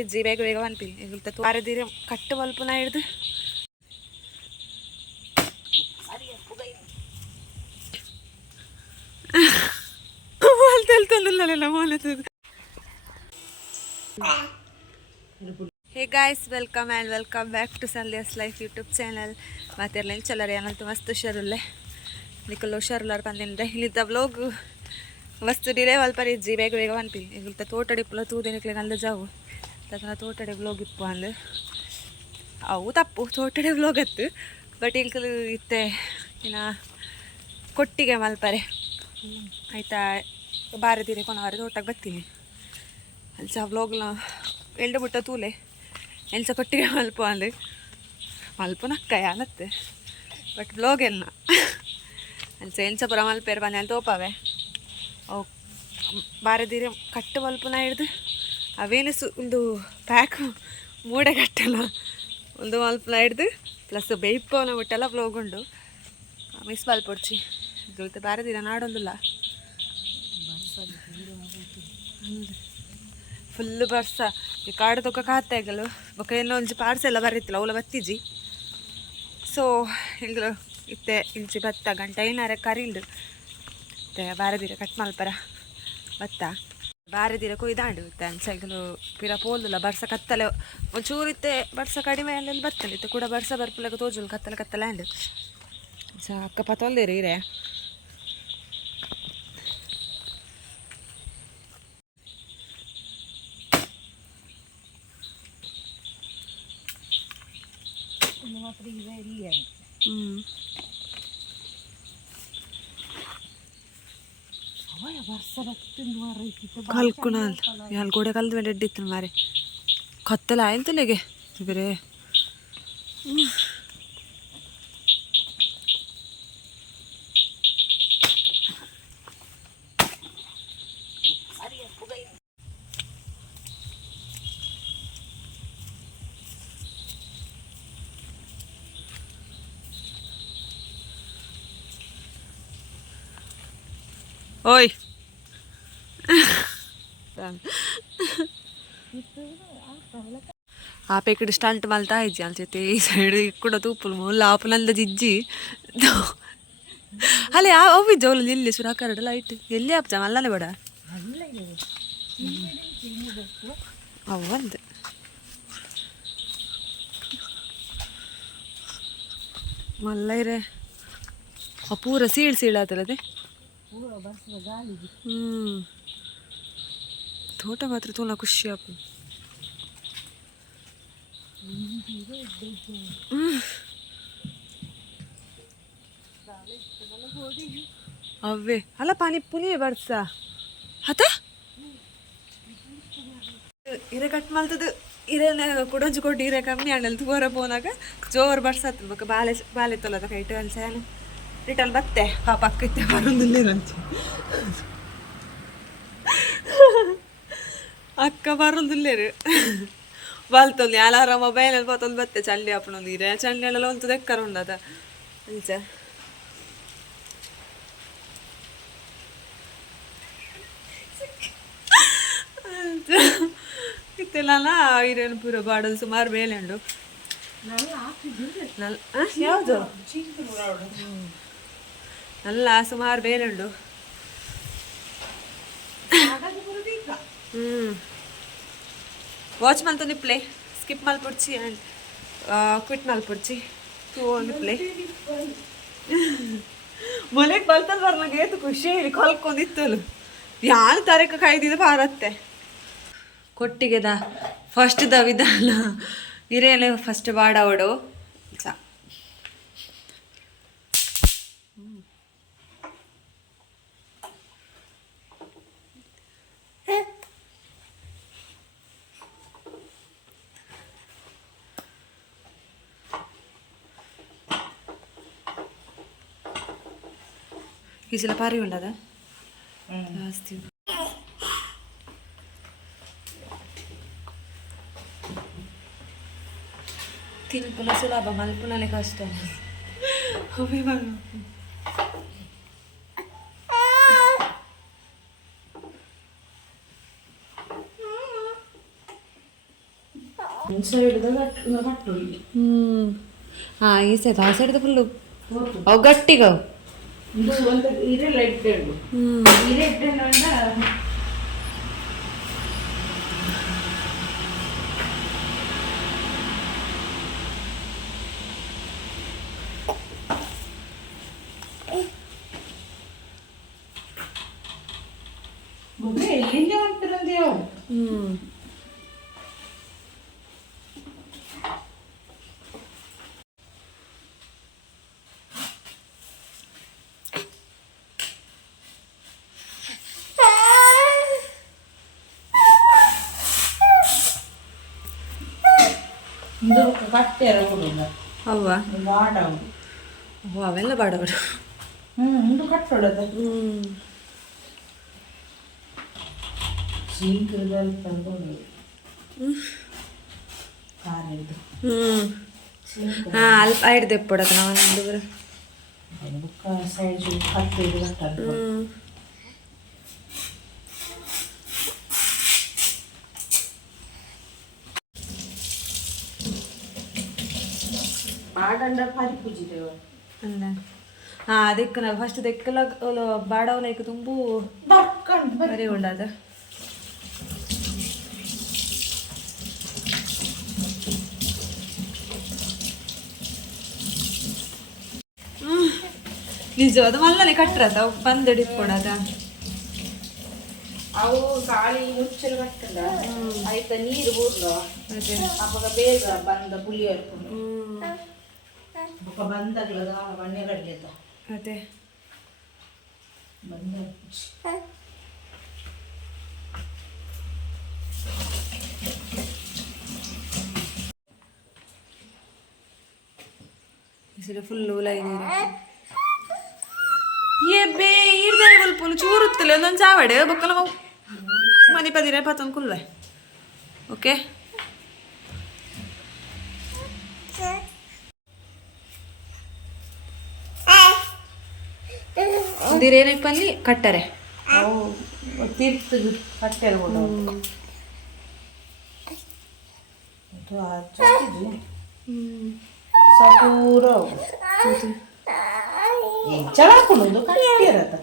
ಇಜ್ಜಿ ಬೇಗ ಬೇಗ ಅನ್ಪಿ ಈಗ ಬಾರದಿರ ಕಟ್ಟು ಮಲ್ಪುನ ಹಿಡ್ದು ಹೇಳ್ತಂದಿಲ್ಲ ಮೋನದ. Hey guys, welcome and welcome back to Sandesh life YouTube channel. ಮಾತೆಲ್ಲ ಚಲರ ಏನಂತ ಮಸ್ತ್ ಹುಷಾರುಲ್ಲೆ ನಿಕ್ಕಲ್ಲ ಹುಷಾರುಲ್ಲಾರ ಪಂದಿನಿಂದ ಇಲ್ಲಿದ್ದ ವ್ಲೋಗ್ ಮಸ್ತ್ ಡಿರೇ ಅಲ್ಪ ಇಜ್ಜಿ ಬೇಗ ಬೇಗ ಅನ್ಪಿ ಈಗ ತೋಟಡಿಪ್ಪಲ ತೂದಿನಿಕ್ಲೆ ನಲ್ಲ ಜಾವು ತನ್ನ ತೋಟಡೆ ವ್ಲೋಗ್ ಇಪ್ಪು ಅಂದು ಅವು ತಪ್ಪು ತೋಟಡೆ ವ್ಲೋಗ್ ಅತ್ತು. ಬಟ್ ಇಲ್ಕಲು ಇತ್ತೆ ಇನ್ನು ಕೊಟ್ಟಿಗೆ ಮಲ್ಪರೆ ಆಯಿತಾ ಬಾರದಿರಿ ಕೊನವಾರ ತೋಟಕ್ಕೆ ಬರ್ತೀನಿ ಅಲ್ಲಿ ಸಹ ವ್ಲೋಗ್ನ ಎಲ್ಡು ಬಿಟ್ಟ ತೂಲೆ ಎಲ್ಸ ಕೊಟ್ಟಿಗೆ ಮಲ್ಪ ಅಂದು ಮಲ್ಪು ನಕ್ಕಯ ಅನ್ನತ್ತೆ ಬಟ್ ವ್ಲೋಗ್ ಎಲ್ಲ ಅಲ್ಸ ಎಲ್ಸ ಪುರ ಮಲ್ಪೇರು ಬಂದೆ ಅಲ್ಲಿ ತೋಪವೆ ಅವು ಬಾರದಿರಿ ಕಟ್ಟು ಮಲ್ಪುನ ಹಿಡ್ದು ಅವೇನು ಒಂದು ಪ್ಯಾಕ್ ಮೂಡೆ ಕಟ್ಟಲ್ಲ ಒಂದು ಮಲ್ಪುನ ಹಿಡ್ದು ಪ್ಲಸ್ ಬೇಯ್ಪವನ ಬಿಟ್ಟೆಲ್ಲ ವ್ಲೋಗ್ ಉಂಡು ಮಿಸ್ ಮಲ್ಪೊಡ್ಚಿ ಇದು ಬಾರದಿರ ನಾಡೊಂದಿಲ್ಲ ಫುಲ್ ಬರ್ಸ ಈ ಕಾಡು ತೊಕ್ಕ ಕಾತ್ತಾಗಲು ಬೊಕ್ಕ ಏನೋ ಒಂಜಿ ಪಾರ್ಸೆಲ್ಲ ಬರೀತಿಲ್ಲ ಅವಳ ಬತ್ತಿಜಿ ಸೊ ಇಲ್ಲಿ ಇತ್ತೆ ಇಂಚಿ ಭತ್ತ ಗಂಟೆ ಐನಾರೆ ಕರಿಂಡು ಮತ್ತೆ ಬಾರದಿರ ಕಟ್ ಮಲ್ಪರ ಭತ್ತ ಬಾರದಿರ ಕೊಯ್ದಾಂಡು ಇತ್ತೆ ಅನ್ಸೈಗಲು ಪಿರ ಪೋಲ್ದಿಲ್ಲ ಬರ್ಸ ಕತ್ತಲೆ ಒಂಚೂರಿತ್ತೆ ಬರ್ಸ ಕಡಿಮೆ ಅಲ್ಲೆಲ್ಲಿ ಬತ್ತಲೆ ಇತ್ತೆ ಕೂಡ ಬರ್ಸ ಬರ್ಪುಲೆಗ ತೋಜುಲು ಕತ್ತಲೆ ಕತ್ತಲೆ ಅಂಡು ಅಕ್ಕ ಪತ್ತೊಲ್ದಿರಿ ಇರೇ ಕಲ್ಕುಣಲ್ ಯಾಲ್ ಗೋಡೆ ಕಲ್ದ ಮೇಲೆ ಎಡ್ಡಿತ್ತು ಮಾರೆ ಕತ್ತಲ ಆಯ್ತಲೆಗೆ ಬೇರೆ ಓಯ್ ಆ ಪೇಕಡೆ ಸ್ಟಂಟ್ ಮಲ್ತಾ ಇಜ್ಜಿ ಅನ್ಸೈತೆ ಈ ಸೈಡ್ ಕೂಡ ತೂಪುಲು ಮುಲ್ಲ ಆಪುನಲ್ದ ಜಿಜ್ಜಿ ಅಲ್ಲೇ ಅವು ಜೋಲು ಎಲ್ಲಿ ಸುರಾಕರಡ ಲೈಟ್ ಎಲ್ಲಿ ಆಪ್ಚ ಮಲ್ಲನೆ ಬೇಡ ಅವು ಅಂದೆ ಮಲ್ಲ ಇರೇ ಪೂರ ಸೀಳ್ ಸೀಳಾತಲ್ಲದೆ ತೋಟ ಮಾತ್ರ ತೋಲ ಖುಷಿ ಆಪು ಅವೇ ಅಲ್ಲ ಪಾನಿ ಪುನಿಯೇ ಬರ್ಸ ಹತ ಇರೆ ಕಟ್ ಮಲ್ತದು ಇರೇನ ಕುಡಂಜು ಕೊಟ್ಟು ಇರೆ ಕಮ್ಮಿ ಆಂಡಲ್ ತೂರ ಪೋನಾಗ ಜೋರು ಬರ್ಸತ್ ಬೊಕ ಬಾಲೆ ಬಾಲೆ ತೊಲದ ಕೈಟ್ ಅನ್ಸೇನು ರಿಟರ್ನ್ ಬತ್ತೆ ಪಾಪ ಅಕ್ಕೈತೆ ಬರೋದಿಲ್ಲೇನಂತ ಅಕ್ಕ ಬರೋದಿಲ್ಲೇರು ಬಲ್ತೊಂದು ಯಾಲಾರ ಮೊಬೈಲಲ್ಲಿ ಬತ್ತೊಂದು ಬತ್ತೆ ಚಂಡಿ ಅಪ್ಪನೊಂದು ಇರೆ ಚಂಡಿಯಲ್ಲೆಲ್ಲ ಒಂದು ದೆಕ್ಕರ ಉಂಡದ ಅಂಚ ಇತ್ತೆಲ್ಲ ಇರೇನು ಪೂರ ಬಾಡಲು ಸುಮಾರು ಬೇಲೆ ಉಂಡು ಯಾವುದು ನಲ್ಲ ಸುಮಾರು ಬೇರೆ ಉಂಡು ವಾಚ್ ಮಲ್ತು ನಿಪ್ಲೆ ಸ್ಕಿಪ್ ಮಲ್ಪೊಡ್ಚಿ ಆ್ಯಂಡ್ ಕ್ವಿಟ್ ಮಲ್ಪೊಡ್ಚಿ ತೂ ನಿಪ್ಲೆ ಮೊಲೆಗೆ ಬಲ್ತಲ್ ಬರ್ನಾಗ ಏತು ಖುಷಿ ಹೇಳಿ ಕಲ್ಕೊಂಡಿತ್ತಲು ಯಾರು ತರಕ ಕಾಯ್ದಿದೆ ಬಾರತ್ತೆ ಕೊಟ್ಟಿಗೆದ ಫಸ್ಟ್ ದ ವಿಧಾನ ಇರೇನು ಫಸ್ಟ್ ಬಾಡವಡು ಸಾ ಈ ಸಲ ಪಾರಿ ಉಂಡದ ಜಾಸ್ತಿ ತಿನ್ಪುನ ಸುಲಭ ಮಲ್ಪುನಲೆ ಕಷ್ಟ ಅವೇ ಹಾಂ ಈ ಸೈಡ್ ಆ ಸೈಡ್ದು ಫುಲ್ಲು ಅವು ಗಟ್ಟಿಗವು ಅವ್ವ ಅವೆಲ್ಲ ಬಾಡವರು ಕಟ್ಟೋಡದ ಅಲ್ಪ ಹಿಡ್ದು ಎಪ್ಪಡಕ ನಾವು ಅಲ್ಲ ಹಾಂ ಅದಕ್ಕೆ ನಾವು ಫಸ್ಟ್ ದೆಕ್ಕಲ ಬಾಡವಲೈಕ್ ತುಂಬು ಬರೀ ಉಂಡದ ನಿಜವಾದ ಮಲ್ಲನೆ ಕಟ್ರದ ಬಂದಡಿ ಕೊಡದ ಅವು ಗಾಳಿ ಮುಚ್ಚಲು ಕಟ್ಟಲ್ಲ ಆಯ್ತ ನೀರು ಊರ್ಲು ಅವಾಗ ಬೇಗ ಬಂದ ಪುಳಿಯೋರು ಬಂದಾಗ್ಲದ ಮಣ್ಣೆ ಕಡ್ಲಿದ ಅದೇ ಬಂದ ಫುಲ್ಲು ಲೈನ್ ಬೇ ಇಡ್ದೆ ಸ್ವಲ್ಪ ಚೂರುತ್ತಲ್ಲ ಒಂದೊಂದು ಚಾವಡೆ ಬೊಕ್ಕಲ ಮನೆ ಪದಿರ ಪತ್ತೊಂದು ಕುಲ್ವೆ ಓಕೆ ದಿರೇನಕ್ಕೆ ಬಂದು ಕಟ್ಟರೆ ಅವು ತೀರ್ಥದ ಕಟ್ಟೆ ಸಪೂರ ಚಲಾಕೊಂಡು ಕಟ್ಟಿರತ್ತ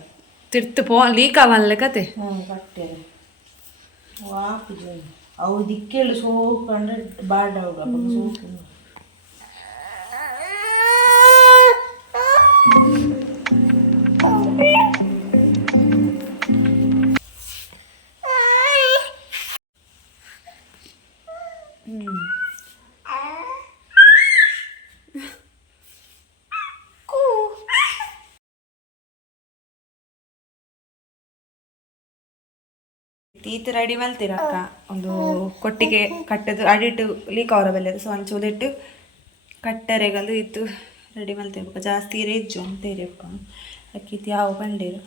ತಿರ್ತು ಪೋ ಲೀಕ್ ಅವಲ್ಲ ಕತೆ ಕಟ್ಟಿರ ವಾಪು ಅವು ದಿಕ್ಕೇಳು ಸೋಕೊಂಡ್ರೆ ಬಾಡ ಸೋಕು ಈತ ರೆಡಿ ಮಲ್ತೀರಕ್ಕ ಒಂದು ಕೊಟ್ಟಿಗೆ ಕಟ್ಟದು ಅಡಿಟ್ಟು ಲೀಕ್ ಅವರ ಬೆಲೆ ಸೊ ಒಂಚೂದಿಟ್ಟು ಕಟ್ಟರೆಗಂದು ಇತ್ತು ರೆಡಿ ಮಲ್ತಿರ್ಬೇಕು ಜಾಸ್ತಿ ರೇಜು ಅಂತ ಇರಬೇಕು ಅಕ್ಕಿತ್ತು ಯಾವ ಬಂಡೇರು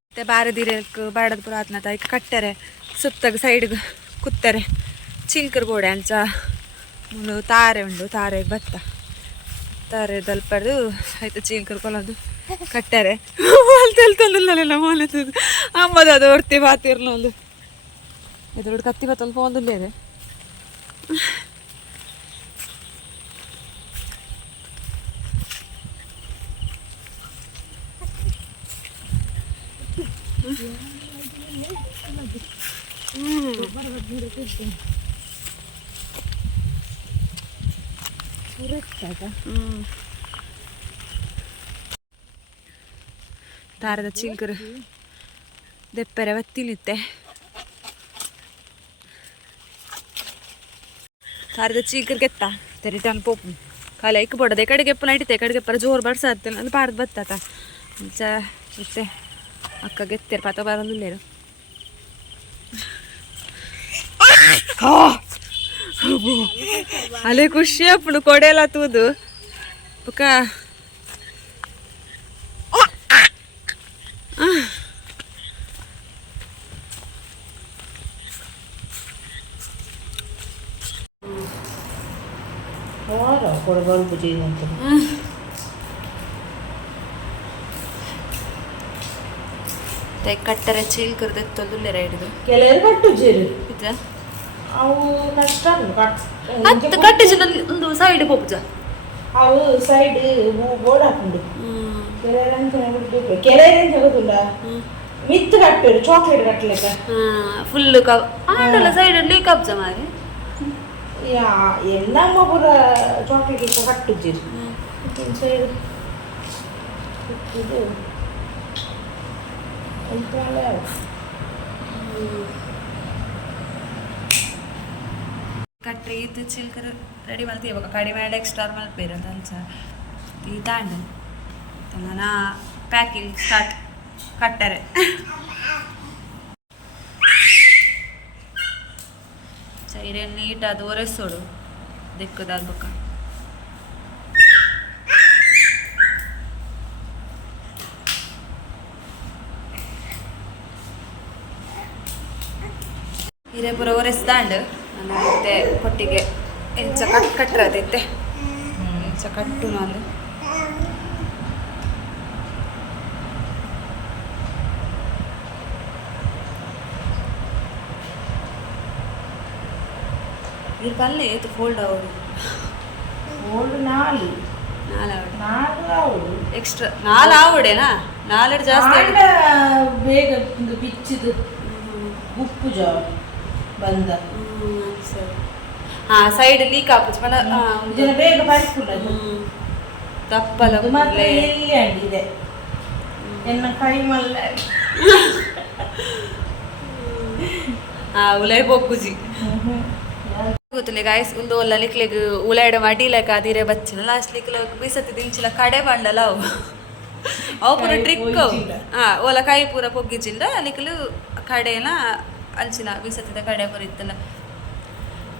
ಮತ್ತೆ ಬಾರದಿರಕ್ಕೆ ಬಾಡದ ಪುರ ಆತ್ನತ ಈಗ ಕಟ್ಟರೆ ಸುತ್ತಾಗ ಸೈಡ್ಗೆ ಕುತ್ತಾರೆ ಚಿಂಕರ್ ಬೋಡೆ ಅಂಚ ಒಂದು ತಾರೆ ಉಂಡು ತಾರೆಗೆ ಭತ್ತ ತಾರೆ ದಲ್ಪದು ಆಯ್ತು ಚಿಂಕರ್ ಕೊಲೋದು ಕಟ್ಟರೆ ತೆಲ್ತಲ್ಲ ಮೋಲತ್ತದು ಅಮ್ಮದ ಅದು ಹೊರ್ತಿ ಬಾತಿರ್ನೊಂದು ಎದುರು ಕತ್ತಿ ಬತ್ತೊಂದು ಪೋಂದುಲ್ಲೇದೆ ತಾರದ ಚಿಂಕರು ದೆಪ್ಪರೆ ಒತ್ತಿನಿತ್ತೆ ತಾರದ ಚಿಂಕರ್ ಗೆತ್ತ ತೆರಿಟನ್ ಪೋಪು ಕಾಲ ಇಕ್ಕ ಪಡದೆ ಕಡೆಗೆ ಎಪ್ಪನ ಇಟ್ಟಿತೆ ಕಡೆಗೆ ಪರ ಜೋರು ಬಡ್ಸತ್ತಲ್ಲ ಅದು ಪಾರ್ದು ಬತ್ತಾತ ಮುಂಚ ಮತ್ತೆ ಅಕ್ಕ ಗೆತ್ತೇರು ಪಾತ ಬರೋದಿಲ್ಲೇರು ಅಲ್ಲೇ ಖುಷಿ ಅಪ್ಪನು ಕೊಡೆಲ್ಲ ತೂದು ಪಕ್ಕ ಕಟ್ಟರೆ ಚೀಲ್ ಕರ್ದೆತ್ತೊಂದು ಹಿಡಿದು ಕೆಲವರು ಕಟ್ಟು ಜೀರು ಇದ ಅವು ಕಷ್ಟ ಹತ್ತು ಕಟ್ಟಿಸಿದ ಒಂದು ಸೈಡ್ ಹೋಗ್ಜ ಅವು ಸೈಡ್ ಬೋರ್ಡ್ ಹಾಕೊಂಡು ಕೆಲವರಂತ ಗೊತ್ತುಂಡ ಮಿತ್ತು ಕಟ್ಟರು ಚಾಕ್ಲೇಟ್ ಕಟ್ಟಲೆಕ್ಕ ಫುಲ್ ಆಂಡಲ ಸೈಡಲ್ಲಿ ಕಬ್ಜ ಮಾರಿ ಎನ್ನಮ್ಮ ಪೂರ ಚಾಕ್ಲೇಟ್ ಕಟ್ಟುಜ್ಜಿರು ಸೈಡ್ ಇದು ಕಟ್ರಿ ಇದು ಚಿಲ್ಕರ್ ರೆಡಿ ಮಾಡ್ತೀವಿ ಇವಾಗ ಕಡಿಮೆ ಎಕ್ಸ್ಟ್ರಾ ಮಲ್ಪೇರಲ್ಲ ಅನ್ಸ ಈ ತಾಂಡ ನಾ ಪ್ಯಾಕಿಂಗ್ ಸ್ಟಾರ್ಟ್ ಕಟ್ಟರೆ ಸೈಡ್ ನೀಟಾದ ಒರೆಸೋಡು ದಿಕ್ಕದಾದ ಬೊಕ್ಕ ಹಿರೇ ಪೂರ ಒರೆಸ್ದಾಂಡು ಮತ್ತೆ ಕೊಟ್ಟಿಗೆ ಎಂಚ ಕಟ್ಟರದೈತೆ ಎಂಚ ಕಟ್ಟು ನಾನು ಇದು ಪಲ್ಲೆ ಇದು ಫೋಲ್ಡ್ ಆಗೋದು ಫೋಲ್ಡ್ ನಾಲು ಎಕ್ಸ್ಟ್ರಾ ನಾಲ್ ಆವಡೇನಾ ನಾಲೆಡ್ ಜಾಸ್ತಿ ಬೇಗ ಬಿಚ್ಚಿದು ಉಪ್ಪು ಜಾ ಬಂದ ಸರಿ ಸೈಡ್ ಲೀಕ್ ಆಪುಜ್ ಪಂಡ ಜನ ಬೇಗ ಪರಿಪುಲ್ಲ ದಪ್ಪಲ ಮಾತ್ರ ಎಲ್ಲಿ ಆಗಿದೆ ಎನ್ನ ಕೈ ಮಲ್ಲ ಉಲೈ ಬೊಕ್ಕುಜಿ ಗೊತ್ತಿಲ್ಲ ಗಾಯ್ಸ್ ಒಂದು ಒಲ್ಲ ಲಿಕ್ಲಿಗೆ ಉಲಾಯ್ಡ ಮಡಿಲಕ ಅದಿರೆ ಬಚ್ಚಿನ ಲಾಸ್ಟ್ ಲಿಕ್ಲ ಬೀಸತಿ ದಿಂಚಿಲ ಕಡೆ ಬಂಡಲ ಅವು ಪೂರ ಟ್ರಿಕ್ ಓಲ ಕೈ ಪೂರ ಪೊಗ್ಗಿಜಿಂದ ಲಿಕ್ಲು ಕಡೆನ ಅಂಚಿನ ಬೀಸತಿದ ಕಡೆ ಪೂರ ಇತ್ತಲ್ಲ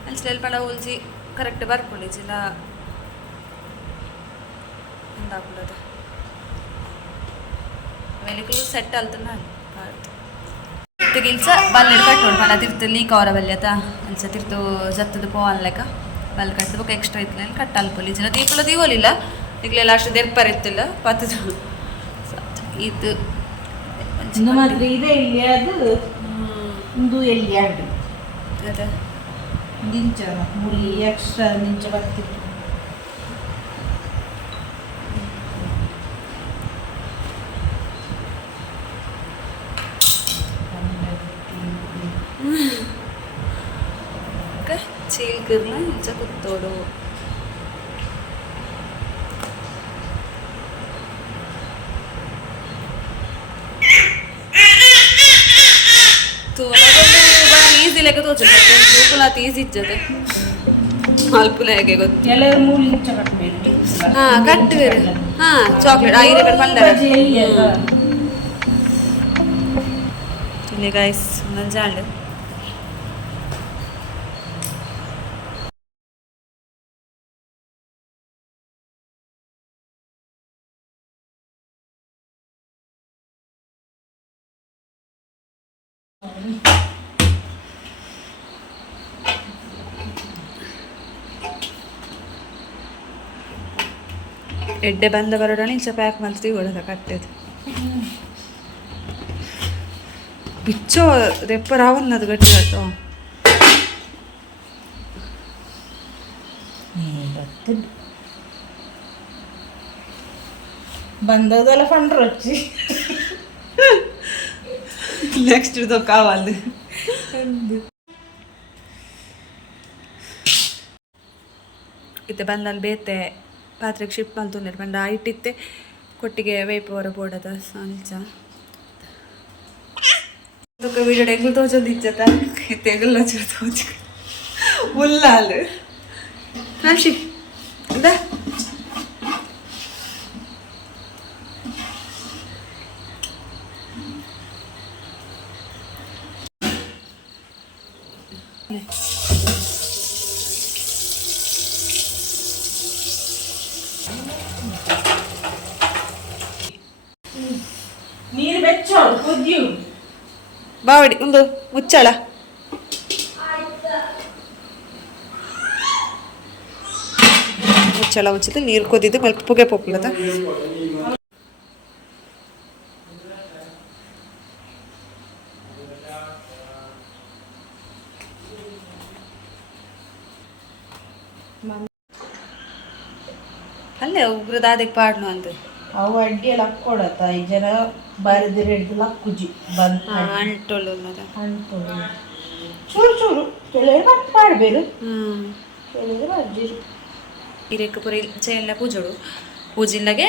ಅಂಚಿನ ಎಲ್ಲಿ ಪಂಡ ಉಲ್ಜಿ ಕರೆಕ್ಟ್ ಬರ್ಕೊಂಡಿಜಿಲ್ಲ ಅಂದಾಕುಲದ ಲಿಕ್ಲು ಸೆಟ್ ಅಲ್ತನ ತಿರ್ಗಿಲ್ಸ ಬಲ್ಲೆಡ್ ಕಟ್ಟೋಡು ಪಂಡ ತಿರ್ತು ಲೀಕ್ ಅವರ ಬಲ್ಯತ ಅಂಚ ತಿರ್ತು ಜತ್ತದು ಪೋವನ್ಲೆಕ್ಕ ಬಲ್ ಕಟ್ಟದು ಬೊಕ್ಕ ಎಕ್ಸ್ಟ್ರಾ ಇತ್ತಲ್ಲ ಕಟ್ ಅಲ್ಪೊಲಿ ಜನ ದೀಪಲ ದೀವಲಿಲ್ಲ ಈಗಲೆಲ್ಲ ಅಷ್ಟು ದೆರ್ಪರ್ ಇತ್ತಿಲ್ಲ ಪತ್ತದು ಇದು ಮಾತ್ರ ಇದೆ ಇಲ್ಲಿ ಅದು ಒಂದು ಎಲ್ಲಿ ಆಡು ಅದೇ ನಿಂಚ ಮುಳಿ ಎಕ್ಸ್ಟ್ರಾ ನಿಂಚ ಬರ್ತಿತ್ತು ಚೀಲ್ಕರ್ನ ಇಂಚ ಕುತ್ತೋಡು ಬಾರಿ ಈಸಿ ಲೆಕ್ಕ ತೋಚುತ್ತೆ ಈಸಿ ಇಜ್ಜದೆ ಅಲ್ಪುಲೆಗೆ ಗೊತ್ತು ಕೆಲವರು ಮೂಲಿ ಇಂಚ ಕಟ್ಟಬೇಕು ಕಟ್ಟುವೇರು ಚಾಕ್ಲೇಟ್ ಐದು ಕಡೆ ಪಂಡ ಇಲ್ಲಿ ಗೈಸ್ ಒಂದೊಂದು ಜಾಂಡು ಎಡ್ಡೆ ಬಂದ ಬರೋಣ ಇಂಚ ಪ್ಯಾಕ್ ಮಾಡ್ತೀವಿ ಒಳಗೆ ಕಟ್ಟೆದು ಬಿಚ್ಚೋ ದೆಪ್ಪ ರಾವನ್ನದು ಗಟ್ಟಿ ಆಯ್ತು ಬಂದದೆಲ್ಲ ಫಂಡ್ರು వచ్చి నెక్స్ట్ తో కావాలి ಇತ್ತೆ ಬಂದಲ್ಲಿ ಬೇತೆ ಪಾತ್ರೆಗೆ ಶಿಫ್ಟ್ ಮಾಡ್ತುಂಡೆ ಬಂದ ಇಟ್ಟಿತ್ತೆ ಕೊಟ್ಟಿಗೆ ವೇಪ ಹೊರ ಬೋಡದ ಸಂಚ ವೀಡಿಯೋ ಎಗ್ಲು ತೋಚೊಂದು ಇಚ್ಚತ ತೆಗಲ್ಲ ತೋಚ ಉಲ್ಲಾಲು ರಾಶಿ ಅದ ನೀರು ಬೆಚ್ಚೋ ಕುದಿಯು ಬಾವಡಿ ಒಂದು ಮುಚ್ಚಳ ಮುಚ್ಚಳ ಮುಚ್ಚಿದ್ದು ನೀರು ಕುದಿದ್ದು ಮಲ್ಪ ಪುಗೆ ಪೊಪ್ಪಲದ ಅಲ್ಲೇ ಉಗ್ರದ ಅದಕ್ಕೆ ಪಾಡ್ನು ಅಂತ ಅವು ಅಡ್ಡಿ ಎಲ್ಲ ಹಾಕ್ಕೊಡತ್ತ ಈ ಜನ ಬರದಿರ ಹಿಡ್ದು ಲಕ್ಕುಜಿ ಬಂದು ಅಂಟೊಳ್ಳು ಅಂಟು ಚೂರು ಚೂರು ಕೆಲವರು ಮತ್ತೆ ಮಾಡಬೇರು ಕೆಲವರು ಅಜ್ಜಿರು ಇರಕ್ಕೆ ಪುರಿ ಚೆಲ್ಲ ಪೂಜೋಡು ಪೂಜಿಲ್ಲಗೆ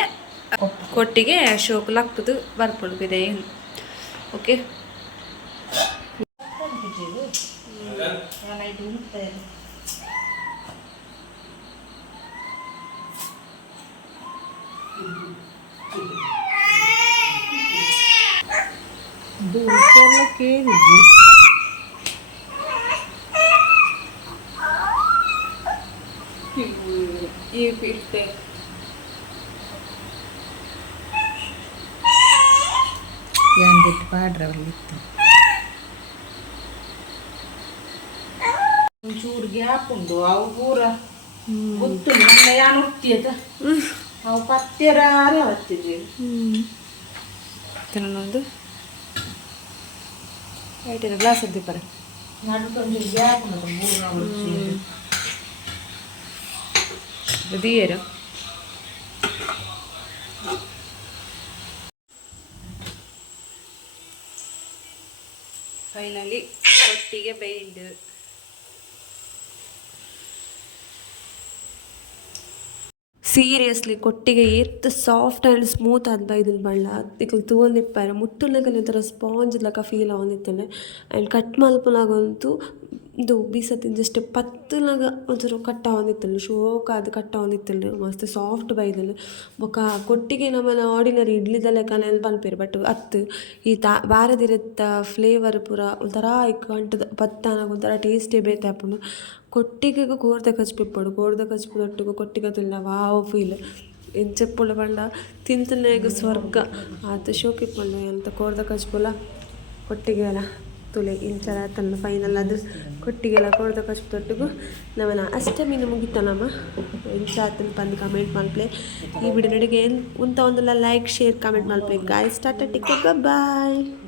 ಕೊಟ್ಟಿಗೆ ಶೋಕು ಲಕ್ಕದು ಬರ್ಪಡು ಇದೆ ಓಕೆ ಕೇಳಿದ್ವಿ ಈ ಬಿಡ್ತೆ ಏನ್ ಬಿಟ್ಟು ಪಾಡ್ರವ್ರಲ್ಲಿ ಇತ್ತು ಒಂಚೂರು ಗ್ಯಾಪ್ ಉಂಟು ಅವು ಪೂರ ಗೊತ್ತು ನನ್ನ ಯಾನು ಹುಟ್ಟಿಯದ ಅವು ಪತ್ತೆರಾರೆ ಹತ್ತಿದ್ದೀವಿ ಒಂದು ಐಟಿನ ಗ್ಲಾಸ್ ಅದ್ದಿ ಪರ ನಡುಕೊಂದು ಗ್ಯಾಪ್ ಉಂಟು ಮೂರು ದಿಯರು ಫೈನಲಿ ಒಟ್ಟಿಗೆ ಬೇಯ್ದು ಸೀರಿಯಸ್ಲಿ ಕೊಟ್ಟಿಗೆ ಎತ್ತು ಸಾಫ್ಟ್ ಆ್ಯಂಡ್ ಸ್ಮೂತ್ ಆದ ಬೈದಿಲ್ ಬಳ್ಳ ಈಗ ತೂವೊಂದಿಪ್ಪಾರೆ ಮುಟ್ಟುನಗನೆ ಥರ ಸ್ಪಾಂಜ್ ಲಕ ಫೀಲ್ ಆಗೊಂದಿತ್ತಲೆ ಆ್ಯಂಡ್ ಕಟ್ ಮಲ್ಪನಾಗಂತೂ ಇದು ಬೀಸತ್ತಿನ ಜಸ್ಟ್ ಪತ್ತನಾಗ ಒಂಚೂರು ಕಟ್ಟ ಹೊಂದಿತ್ತಲ್ಲ ಶೋಕ ಅದು ಕಟ್ಟ ಹೊಂದಿತ್ತಲ್ಲ ಮಸ್ತ್ ಸಾಫ್ಟ್ ಬೈದಲ್ಲ ಬೊಕ್ಕ ಕೊಟ್ಟಿಗೆ ನಮ್ಮನ ಆರ್ಡಿನರಿ ಇಡ್ಲಿದಲ್ಲೇ ಕನೆಯಲ್ಲಿ ಪನ್ಪೇರು ಬಟ್ ಅತ್ತು ಈ ಬಾರದಿರತ್ತ ಫ್ಲೇವರ್ ಪೂರ ಒಂಥರ ಇಕ್ಕ ಅಂಟದ ಪತ್ತಾನಾಗ ಒಂಥರ ಟೇಸ್ಟೇ ಬೇತಾಪುಂಡು ಕೊಟ್ಟಿಗೆ ಕೋರ್ದ ಕಚ್ಪಿಪ್ಪಡು ಕೋರ್ದ ಕಚ್ಪಿದೊಟ್ಟಿಗೆ ಕೊಟ್ಟಿಗೆ ತಿಲ್ಲ ವಾವ್ ಫೀಲ್ ಏನು ಚೆಪ್ಪುಳ ಬಂಡ ತಿಂತನೇಗ ಸ್ವರ್ಗ ಆತ ಶೋಕಿಪ್ಪಂಡು ಎಂತ ಕೋರ್ದ ಕಚ್ಪುಲ ಕೊಟ್ಟಿಗೆ ಅಲ್ಲ ತುಲೆ ಇಂಚರ ತನ್ನ ಫೈನಲ್ ಅದು ಕೊಟ್ಟಿಗೆಲ್ಲ ಕೋರ್ದ ಕಚ್ಪಿದೊಟ್ಟಿಗೂ ನಮ್ಮನ ಅಷ್ಟಮಿನ ಮುಗಿತ ನಮ್ಮ ಇಂಚಾತನ ಬಂದು ಕಮೆಂಟ್ ಮಲ್ಪಲೆ ಈ ವಿಡಿಯೋ ನಡಿಗೆ ಉಂತ ಒಂದಲ್ಲ ಲೈಕ್ ಶೇರ್ ಕಮೆಂಟ್ ಮಲ್ಪೆ ಗಾಯ್ಸ್ ಟಾಟಾ ಟೇಕ್ ಕೇರ್ ಬಾಯ್.